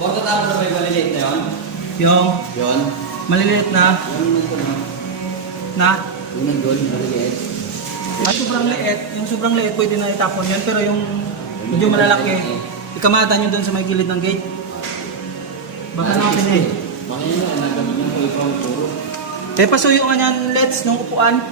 Huwag tatapos na ba yung maliliit na yun? Yung Yun? maliliit na. Yung nandun na. Na? Yung nandun, maliliit. Yung sobrang liit pwede na itapon yan. Pero yung medyo malalaki, ikamata nyo dun sa may gilid ng gate. Baka natin eh. Bakit yun na, nagamit ng puro. Pasuyo nga yan, let's, nung upuan.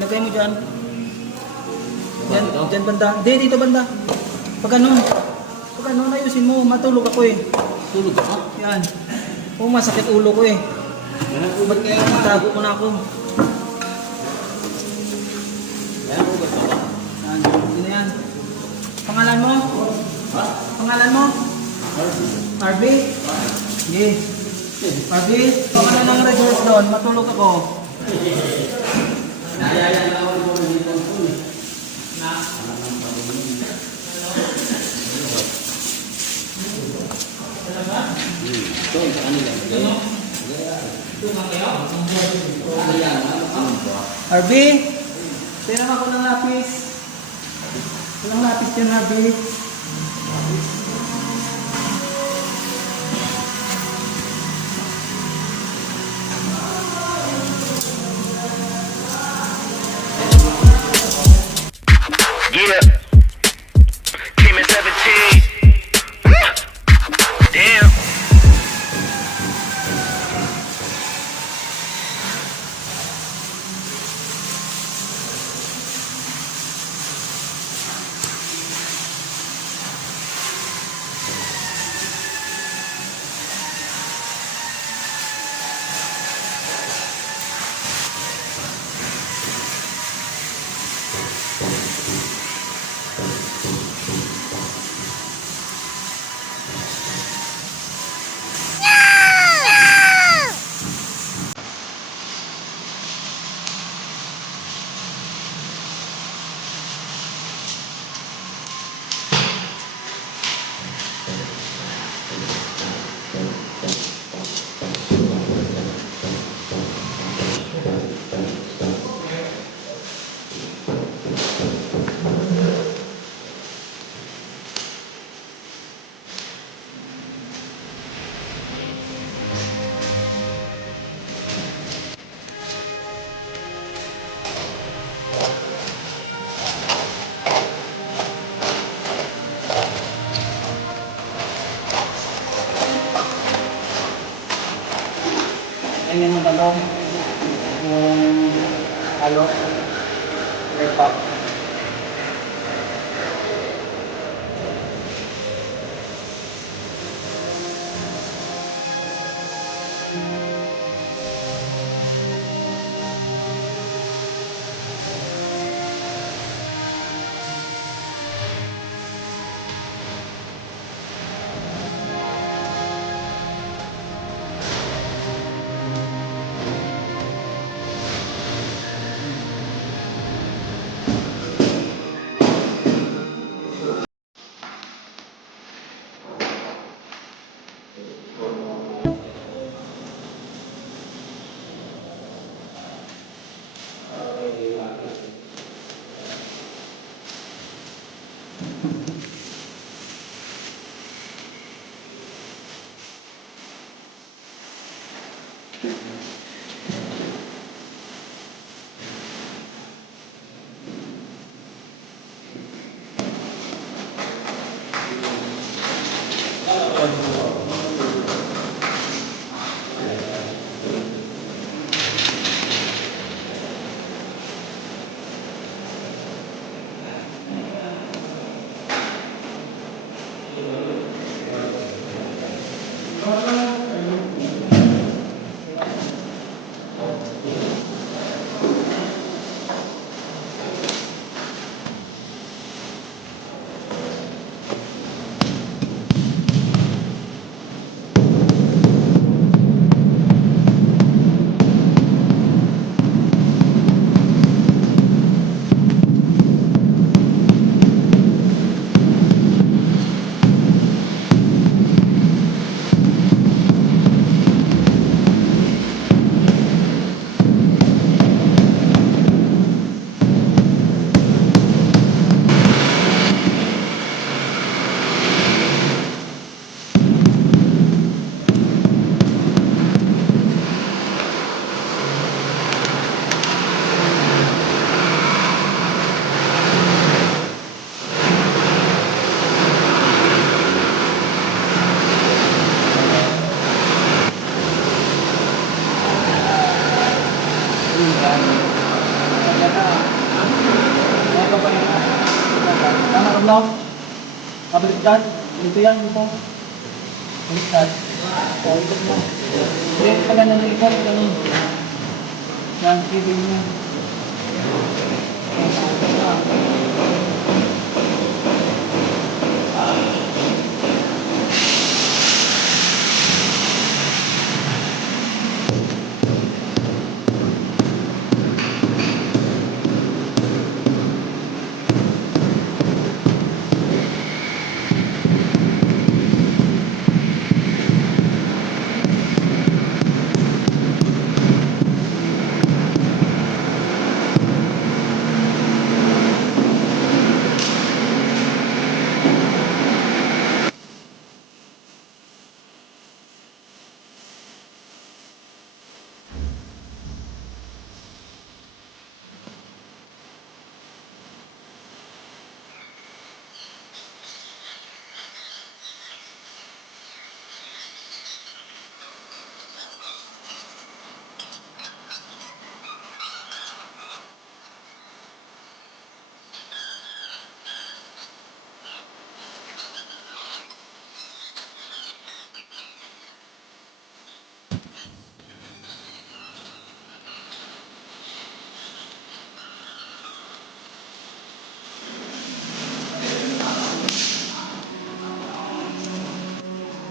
Lagay mo dyan. Dyan banda. Hindi, dito banda. Pag ganun, ayusin mo. Matulog ako eh. Tulog ka? Yan. Oo, masakit ulo ko eh. Ba't kaya nga? Tago ko na ako. Yan, ugat ka ba? Yan. Yun na yan. Pangalan mo? Ha? Pangalan mo? Harvey? Sige. Harvey, pangalan ng resource doon. Matulog ako. Nayaya na ako ng mga dito po eh. Na? Ito, sa kanila. Ito nga kayo? Ayan, Harvey, tira ako ng lapis. Walang lapis yan, Harvey. Yeah. Came at 17. Damn. Ayun yung talong. Yung halo. Repa. no? Pabaliktad. Dito yan, dito. Baliktad. O, ikot mo. Hindi, pag ganun ng ikot, ganun. Yan, kibig mo.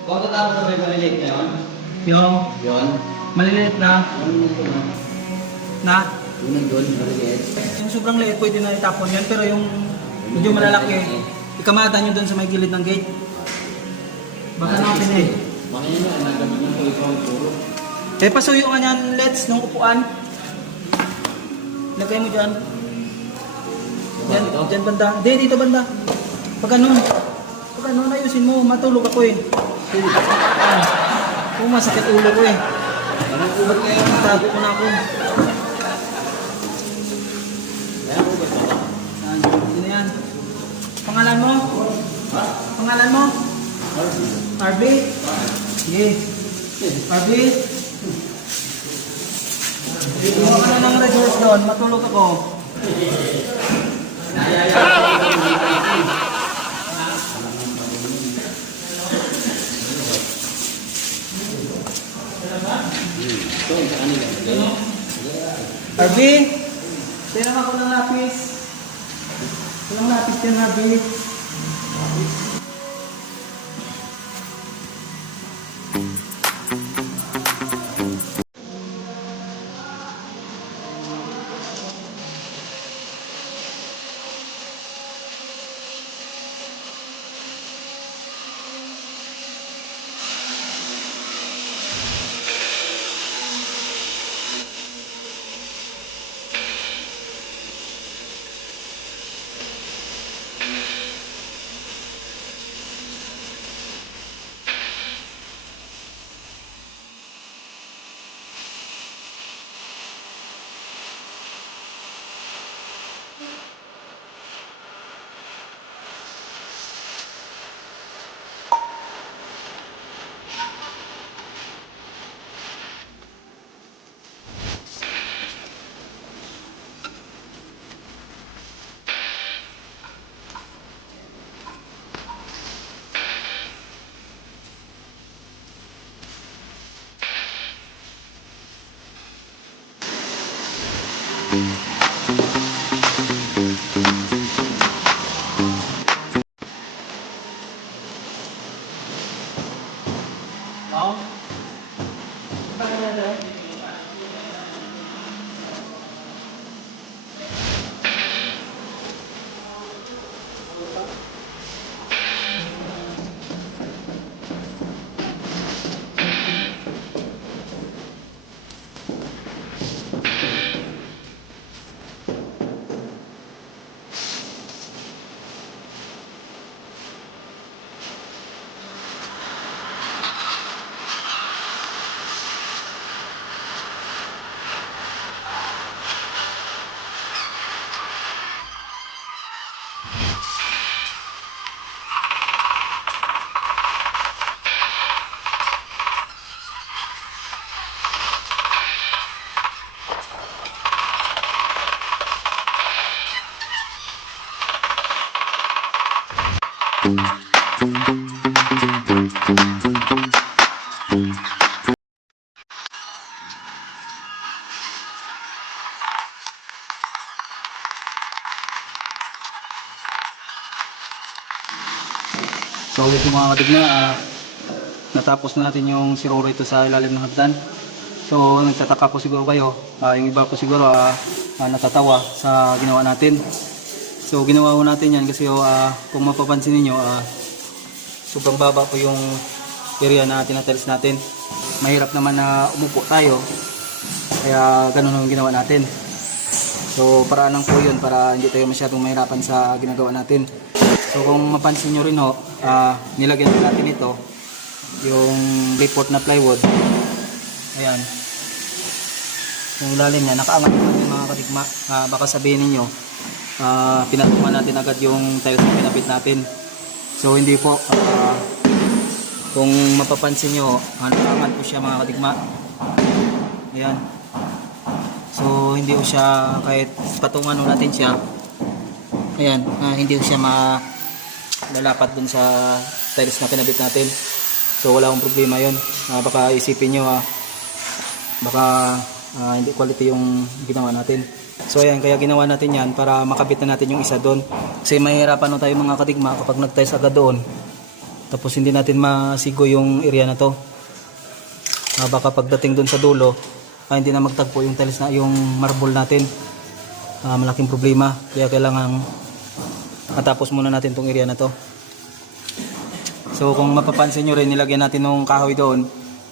Kung tatapos na ba maliliit na yun? Yung Yun. maliliit na, Ano ito na? na, Yun doon, maliliit. yung sobrang liit pwede na itapon yan, pero yung medyo malalaki, ikamada nyo doon sa may gilid ng gate. Baka natin eh. Makanya nga, nagamit na ito ikaw puro. Eh, pasuyo nga yan, let's, nung upuan. Lagay mo dyan. Dyan, dyan banda. Hindi, dito banda. Pag ganun, ayusin mo, matulog ako eh. Oo, masakit ulo ko eh. Anong ubat kayo? Tago ko na ako. Anong ubat ka ba? Ano yan? Pangalan mo? Ha? Pangalan mo? RB? Sige. RB? Kung ano ng resource doon, matulog ako. Doon sa kanila. RB? Tirang ako ng lapis. Walang lapis yan, RB. So ito mga katigma, natapos na natin yung siroro ito sa ilalim ng hagdan. So nagtataka po siguro kayo, yung iba po siguro natatawa sa ginawa natin. So ginawa ko natin yan kasi kung mapapansin niyo sobrang baba po yung area na tinatiles natin. Mahirap naman na umupo tayo, kaya ganun ang ginawa natin. So paraan lang po yun para hindi tayo masyadong mahirapan sa ginagawa natin. So kung mapansin nyo rin ho, nilagyan natin ito, yung report na plywood. Ayan. Yung ilalim niya, nakaangat naman yung mga katigma. Baka sabihin ninyo, pinatuman natin agad yung tiles na pinapit natin. So hindi po. Kung mapapansin nyo, nakaangat po siya mga katigma. Ayan. So hindi po siya, kahit patungan natin siya, ayan, hindi po siya lalapat dun sa tiles na pinabit natin. So wala akong problema yun. Baka isipin nyo baka hindi quality yung ginawa natin. So ayan, kaya ginawa natin yan para makabit na natin yung isa doon. Kasi mahirapan tayo mga katigma kapag nag-tiles agad doon, tapos hindi natin masigo yung area na to. Baka pagdating doon sa dulo hindi na magtagpo yung tiles na yung marble natin. Malaking problema. Kaya kailangan matapos muna natin tong area na to. So kung mapapansin nyo rin, nilagyan natin ng kahoy doon.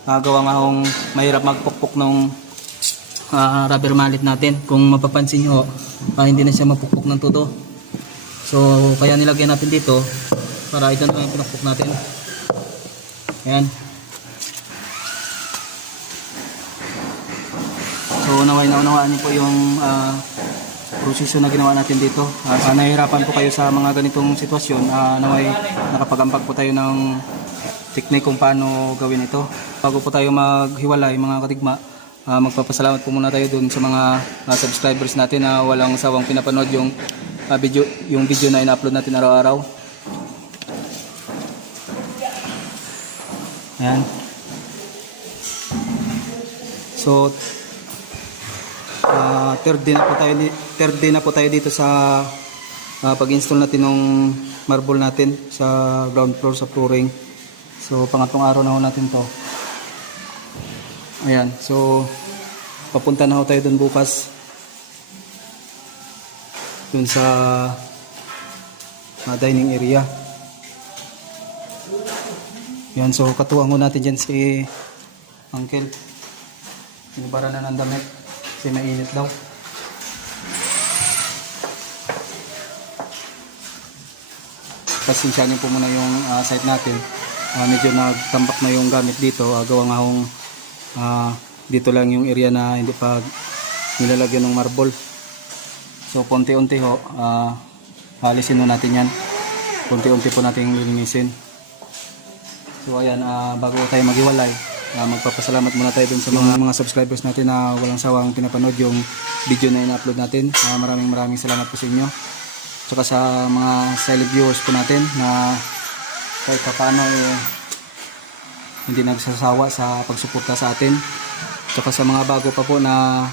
Gawa nga hong mahirap magpukpok ng rubber mallet natin. Kung mapapansin nyo, hindi na siya mapukpok ng todo. So kaya nilagyan natin dito para ito na yung pinukpok natin. Ayan. So naunawaan niyo po yung proseso na ginawa natin dito. Nahihirapan po kayo sa mga ganitong sitwasyon, naway nakapag-ambag po tayo ng technique kung paano gawin ito. Bago po tayo maghiwalay mga katigma, magpapasalamat po muna tayo dun sa mga subscribers natin na walang sawang pinapanood yung video na ina-upload natin araw-araw. Ayan. So third day na po tayo dito sa pag-install natin ng marble natin sa ground floor, sa flooring. So pangatlong araw na ho natin to. Ayan, so papunta na ho tayo dun bukas, dun sa dining area. Yan, so katuwang ho natin dyan si Uncle. Inibara na ng damit kasi mainit daw. Pasensya niyo po muna yung site natin. Medyo nagtambak na yung gamit dito. Gawa nga hong dito lang yung area na hindi pa nilalagyan ng marble. So konti-unti ho, alisin ho natin yan. Konti-unti po natin lilinisin. So ayan, bago tayo maghiwalay, magpapasalamat muna tayo dun sa mga subscribers natin na walang sawang pinapanood yung video na ina-upload natin. Maraming salamat po sa inyo. Tsaka sa mga silent viewers po natin na kahit paano hindi nagsasawa sa pagsuporta sa atin. Tsaka sa mga bago pa po na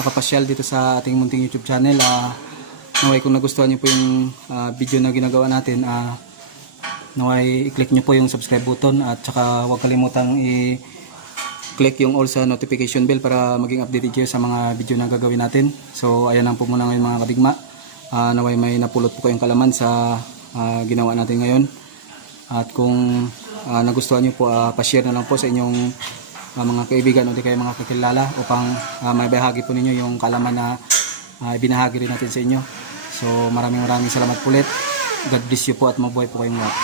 nakapasyal dito sa ating munting YouTube channel, naway kung nagustuhan niyo po yung video na ginagawa natin, naway i-click nyo po yung subscribe button at saka huwag kalimutang i-click yung all sa notification bell para maging updated kayo sa mga video na gagawin natin. So ayan lang po muna ngayon mga kadigma. Naway may napulot po kayong kalaman sa ginawa natin ngayon. At kung nagustuhan nyo po, pa-share na lang po sa inyong mga kaibigan o di kayo mga kakilala upang maibahagi po ninyo yung kalaman na ibinahagi rin natin sa inyo. So maraming salamat po ulit. God bless you po at mabuhay po kayong lahat.